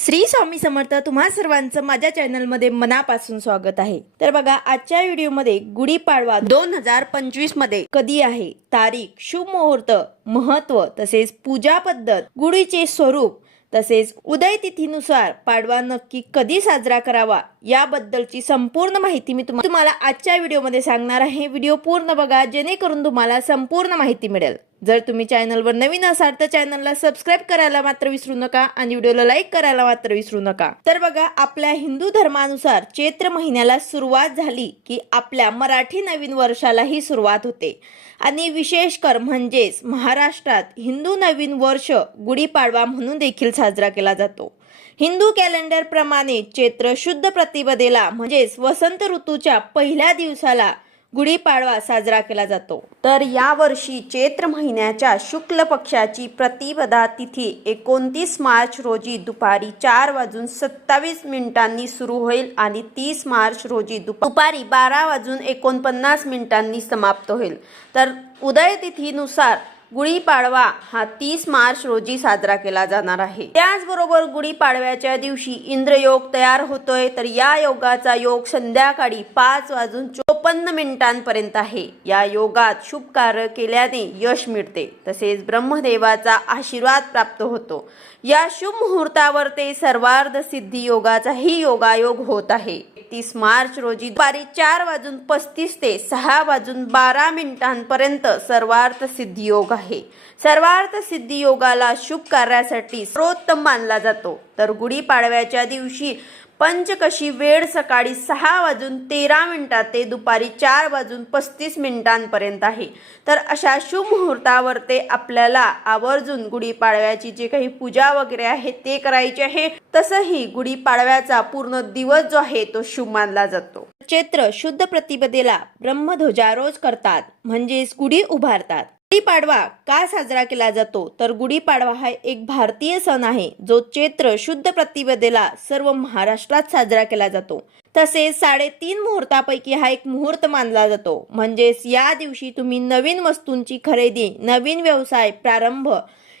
श्री स्वामी समर्थ तुम्हा सर्वांचं माझ्या चॅनलमध्ये मनापासून स्वागत आहे. तर बघा आजच्या व्हिडिओमध्ये गुढीपाडवा दोन हजार पंचवीसमध्ये कधी आहे? तारीख शुभ मुहूर्त महत्त्व तसेच पूजा पद्धत गुढीचे स्वरूप तसेच उदय तिथीनुसार पाडवा नक्की कधी साजरा करावा? याबद्दलची संपूर्ण माहिती मी तुम्हाला आजच्या व्हिडिओमध्ये सांगणार आहे. व्हिडिओ पूर्ण बघा जेणेकरून तुम्हाला संपूर्ण माहिती मिळेल. जर तुम्ही चॅनलवर नवीन असाल तर चॅनलला सबस्क्राईब करायला मात्र विसरू नका आणि व्हिडिओला लाईक करायला मात्र विसरू नका. तर बघा आपल्या हिंदू धर्मानुसार चैत्र महिन्याला सुरुवात झाली की आपल्या मराठी नवीन वर्षालाही सुरुवात होते. आणि विशेषकर म्हणजेच महाराष्ट्रात हिंदू नवीन वर्ष गुढीपाडवा म्हणून देखील साजरा केला जातो. हिंदू कॅलेंडर प्रमाणे चैत्र शुद्ध प्रतिपदेला म्हणजेच वसंत ऋतूच्या पहिल्या दिवसाला गुढीपाडवा साजरा केला जातो. तर यावर्षी चैत्र महिन्याच्या शुक्ल पक्षाची प्रतिपदा तिथी एकोणतीस मार्च रोजी दुपारी चार वाजून सत्तावीस मिनिटांनी सुरू होईल आणि तीस मार्च रोजी दुपारी बारा वाजून एकोणपन्नास मिनिटांनी समाप्त होईल. तर उदय तिथीनुसार गुढीपाडवा हा तीस मार्च रोजी साजरा केला जाणार आहे. त्याचबरोबर गुढीपाडव्याच्या दिवशी इंद्रयोग तयार होतोय. तर या योगाचा योग संध्याकाळी पाच वाजून चोपन्न मिनिटांपर्यंत आहे. या योगात शुभ कार्य केल्याने यश मिळते. तसेच ब्रह्मदेवाचा आशीर्वाद प्राप्त होतो. या शुभ मुहूर्तावर ते सर्वार्ध सिद्धी योगाचाही योगायोग होत आहे. तीस मार्च रोजी दुपारी चार वाजून पस्तीस ते सहा वाजून बारा मिनिटांपर्यंत सर्वार्थ सिद्धी योग आहे. सर्वार्थ सिद्धी योगाला शुभ कार्यासाठी सर्वोत्तम मानला जातो. तर गुढीपाडव्याच्या दिवशी पंचकशी वेळ सकाळी सहा वाजून तेरा मिनिटात ते दुपारी चार वाजून पस्तीस मिनिटांपर्यंत आहे. तर अशा शुभ मुहूर्तावर ते आपल्याला आवर्जून गुढीपाडव्याची जे काही पूजा वगैरे आहे ते करायचे आहे. तसंही गुढीपाडव्याचा पूर्ण दिवस जो आहे तो शुभ मानला जातो. चैत्र शुद्ध प्रतिपदेला ब्रह्मध्वजारोज करतात. म्हणजेच गुढी उभारतात. गुढीपाडवा का साजरा केला जातो? तर गुढीपाडवा हा एक भारतीय सण आहे जो चैत्र शुद्ध प्रतिपदेला सर्व महाराष्ट्रात साजरा केला जातो. तसेच साडेतीन मुहूर्तापैकी हा एक मुहूर्त मानला जातो. म्हणजेच या दिवशी तुम्ही नवीन वस्तूंची खरेदी नवीन व्यवसाय प्रारंभ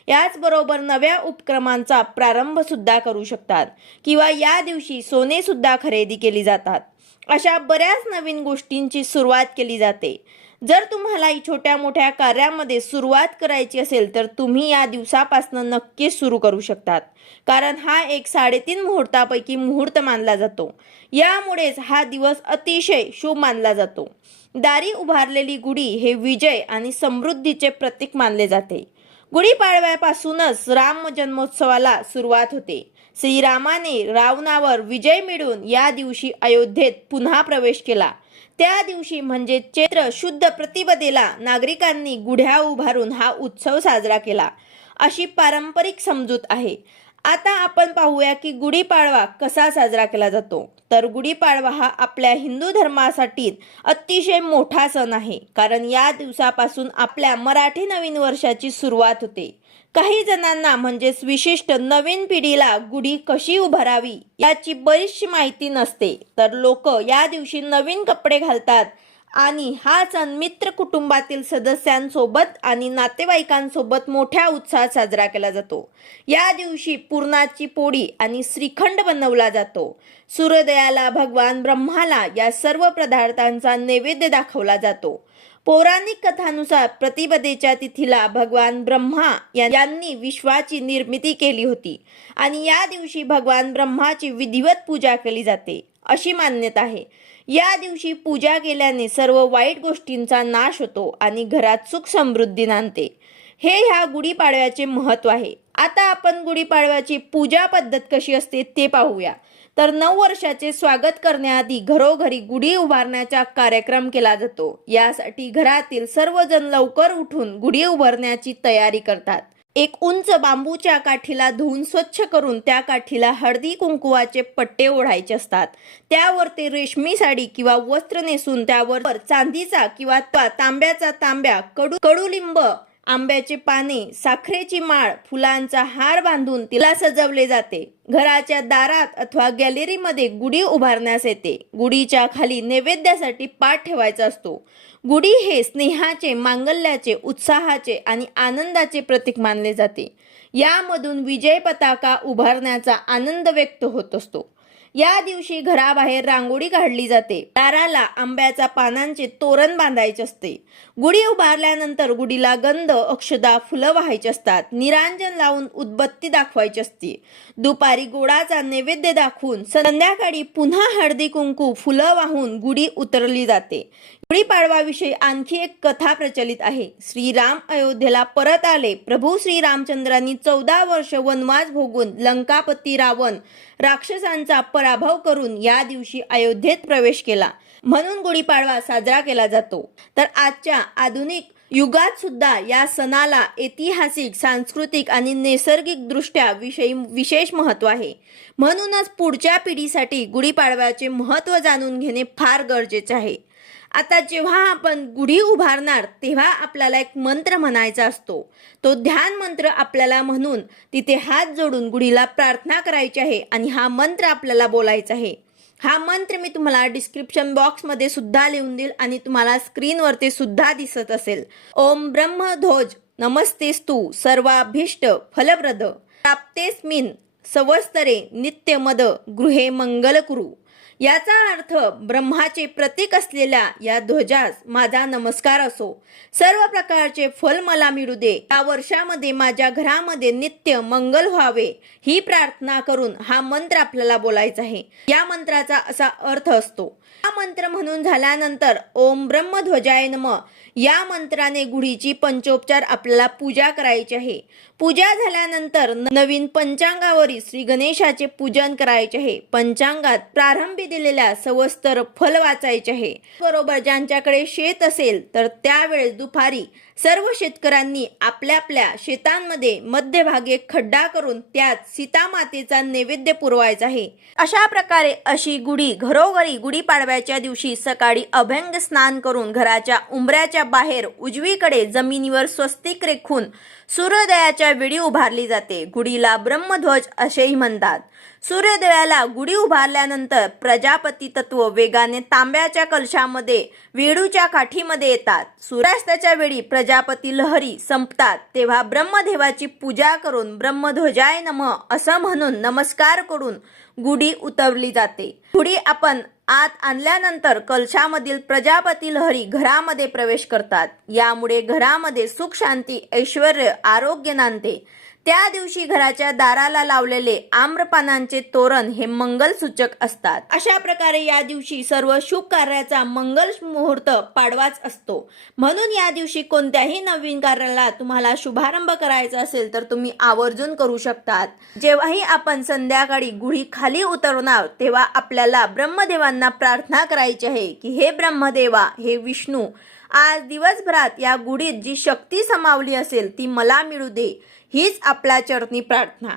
याचबरोबर नव्या उपक्रमांचा प्रारंभ सुद्धा करू शकतात किंवा या दिवशी सोने सुद्धा खरेदी केली जातात. अशा बऱ्याच नवीन गोष्टींची सुरुवात केली जाते. जर तुम्हाला छोट्या मोठ्या कार्यामध्ये सुरुवात करायची असेल तर तुम्ही या दिवसापासून नक्कीच सुरू करू शकतात. कारण हा एक साडेतीन मुहूर्तापैकी मुहूर्त मानला जातो. यामुळेच हा दिवस अतिशय शुभ मानला जातो. दारी उभारलेली गुढी हे विजय आणि समृद्धीचे प्रतीक मानले जाते. गुढीपाडव्यापासूनच राम जन्मोत्सवाला सुरुवात होते. श्रीरामाने रावणावर विजय मिळवून या दिवशी अयोध्येत पुन्हा प्रवेश केला. त्या दिवशी म्हणजे चैत्र शुद्ध प्रतिपदेला नागरिकांनी गुढ्या उभारून हा उत्सव साजरा केला. अशी पारंपरिक समजूत आहे. आता आपण पाहूया की गुढीपाडवा कसा साजरा केला जातो. तर गुढीपाडवा हा आपल्या हिंदू धर्मासाठी अतिशय मोठा सण आहे. कारण या दिवसापासून आपल्या मराठी नवीन वर्षाची सुरुवात होते. काही जणांना म्हणजेच विशिष्ट नवीन पिढीला गुढी कशी उभारावी याची बरीचशी माहिती नसते. तर लोक या दिवशी नवीन कपडे घालतात आणि हा सण मित्र कुटुंबातील सदस्यांसोबत आणि नातेवाईकांसोबत मोठ्या उत्साहात साजरा केला जातो. या दिवशी पूर्णाची पोळी आणि श्रीखंड बनवला जातो. सूर्योदयाला भगवान ब्रह्माला या सर्व पदार्थांचा नैवेद्य दाखवला जातो. पौराणिक कथानुसार प्रतिपदेच्या तिथीला भगवान ब्रह्मा यांनी विश्वाची निर्मिती केली होती. आणि या दिवशी भगवान ब्रह्माची विधिवत पूजा केली जाते अशी मान्यता आहे. या दिवशी पूजा केल्याने सर्व वाईट गोष्टींचा नाश होतो आणि घरात सुख समृद्धी नांदते. हे ह्या गुढीपाडव्याचे महत्त्व आहे. आता आपण गुढीपाडव्याची पूजा पद्धत कशी असते ते पाहूया. तर नऊ वर्षाचे स्वागत करण्याआधी घरोघरी गुढी उभारण्याचा कार्यक्रम केला जातो. यासाठी घरातील सर्वजण लवकर उठून गुढी उभारण्याची तयारी करतात. एक उंच बांबूच्या काठीला धुवून स्वच्छ करून त्या काठीला हळदी कुंकुवाचे पट्टे ओढायचे असतात. त्यावर ते रेशमी साडी किंवा वस्त्र नेसून त्यावर चांदीचा किंवा तांब्याचा तांब्या कडू कडुलिंब आंब्याचे पाने साखरेची माळ फुलांचा हार बांधून तिला सजवले जाते. घराच्या दारात अथवा गॅलरीमध्ये गुढी उभारण्यास येते. गुढीच्या खाली नैवेद्यासाठी पाठ ठेवायचा असतो. गुढी हे स्नेहाचे मांगल्याचे उत्साहाचे आणि आनंदाचे प्रतीक मानले जाते. यामधून विजय पताका उभारण्याचा आनंद व्यक्त होत असतो. या दिवशी घराबाहेर रांगोळी काढली जाते. दाराला आंब्याचा पानांचे तोरण बांधायचे असते. गुढी उभारल्यानंतर गुढीला गंध अक्षदा फुलं व्हायची असतात. निरांजन लावून उदबत्ती दाखवायची असते. दुपारी गोडाचा नैवेद्य दाखवून संध्याकाळी पुन्हा हळदी कुंकू फुलं वाहून गुढी उतरली जाते. गुढीपाडवाविषयी आणखी एक कथा प्रचलित आहे. श्रीराम अयोध्येला परत आले. प्रभू श्रीरामचंद्रांनी चौदा वर्ष वनवास भोगून लंकापती रावण राक्षसांचा पराभव करून या दिवशी अयोध्येत प्रवेश केला. म्हणून गुढीपाडवा साजरा केला जातो. तर आजच्या आधुनिक युगात सुद्धा या सणाला ऐतिहासिक सांस्कृतिक आणि नैसर्गिक दृष्ट्या विषयी विशेष महत्त्व आहे. म्हणूनच पुढच्या पिढीसाठी गुढीपाडव्याचे महत्त्व जाणून घेणे फार गरजेचे आहे. आता जेव्हा आपण गुढी उभारणार तेव्हा आपल्याला एक मंत्र म्हणायचा असतो. तो ध्यान मंत्र आपल्याला म्हणून तिथे हात जोडून गुढीला प्रार्थना करायची आहे आणि हा मंत्र आपल्याला बोलायचा आहे. हा मंत्र मी तुम्हाला डिस्क्रिप्शन बॉक्समध्ये सुद्धा लिहून देईल आणि तुम्हाला स्क्रीनवरती सुद्धा दिसत असेल. ओम ब्रह्मध्वज नमस्तेस्तू सर्वाभीष्ट फलप्रद. प्राप्तेस्मिन नित्य नित्यमद गृहे मंगल कुरु याचा अर्थ ब्रह्माचे प्रतीक असलेल्या या ध्वजास माझा नमस्कार असो. सर्व प्रकारचे फल मला मिळू दे. या वर्षामध्ये माझ्या घरामध्ये नित्य मंगल व्हावे ही प्रार्थना करून हा मंत्र आपल्याला बोलायचा आहे. या मंत्राचा असा अर्थ असतो. हा मंत्र म्हणून झाल्यानंतर ओम ब्रह्मध्वजाय नम. या मंत्राने गुढीची पंचोपचार आपल्याला पूजा करायची आहे. पूजा झाल्यानंतर नवीन पंचांगावरील श्री गणेशाचे पूजन करायचे आहे. पंचांगात प्रारंभी दिलेल्या सवस्तर फल वाचायचे आहे. बरोबर ज्यांच्याकडे शेत असेल तर त्यावेळेस दुपारी सर्व शेतकऱ्यांनी आपल्या आपल्या शेतांमध्ये मध्यभागी खड्डा करून त्यात सीतामातेचा नैवेद्य पुरवायचा आहे. अशा प्रकारे अशी गुढी घरोघरी गुढीपाडव्याच्या दिवशी सकाळी अभंग स्नान करून घराच्या उंबऱ्याच्या बाहेर उजवीकडे जमिनीवर स्वस्तिक रेखून सूर्योदयाच्या वेळी उभारली जाते. गुढीला ब्रह्मध्वज असेही म्हणतात. सूर्योदयाला गुढी उभारल्यानंतर प्रजापती तत्व वेगाने तांब्याच्या कलशामध्ये वेळूच्या काठीमध्ये येतात. सूर्यास्ताच्या वेळी प्रजापती लहरी संपतात तेव्हा ब्रह्मदेवाची पूजा करून ब्रह्मध्वजाय नम असं म्हणून नमस्कार करून गुढी उतरली जाते. गुढी आपण आत आणल्यानंतर कलशामधील प्रजापती लहरी घरामध्ये प्रवेश करतात. यामुळे घरामध्ये सुख शांती ऐश्वर आरोग्य नांदते. त्या दिवशी घराच्या दाराला लावलेले आम्रपानांचे तोरण हे मंगल सूचक असतात. अशा प्रकारे या दिवशी सर्व शुभ कार्याचा मंगल मुहूर्त पाडवाच असतो. म्हणून या दिवशी कोणत्याही नवीन कार्याला तुम्हाला शुभारंभ करायचा असेल तर तुम्ही आवर्जून करू शकतात. जेव्हाही आपण संध्याकाळी गुढी खाली उतरवणार तेव्हा आपल्याला ब्रह्मदेवांना प्रार्थना करायची आहे की हे ब्रह्मदेवा हे विष्णू आज दिवसभरात या गुढीत जी शक्ती समावली असेल ती मला मिळू दे. हीच आपल्या चरणी प्रार्थना.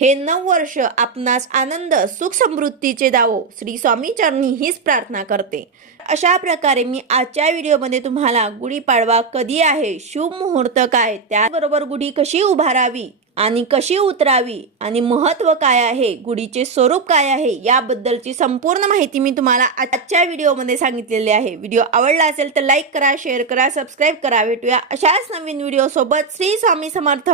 हे नऊ वर्ष आपणास आनंद सुख समृद्धीचे दावो. श्री स्वामी चरणी हीच प्रार्थना करते. अशा प्रकारे मी आजच्या व्हिडिओमध्ये तुम्हाला गुढीपाडवा कधी आहे शुभ मुहूर्त काय त्याचबरोबर गुढी कशी उभारावी आणि कशी उतरावी आणि महत्त्व काय आहे गुढीचे स्वरूप काय आहे याबद्दलची संपूर्ण माहिती मी तुम्हाला आजच्या व्हिडिओमध्ये सांगितलेली आहे. व्हिडिओ आवडला असेल तर लाईक करा शेअर करा सबस्क्राईब करा. भेटूया अशाच नवीन व्हिडिओसोबत. श्री स्वामी समर्थ.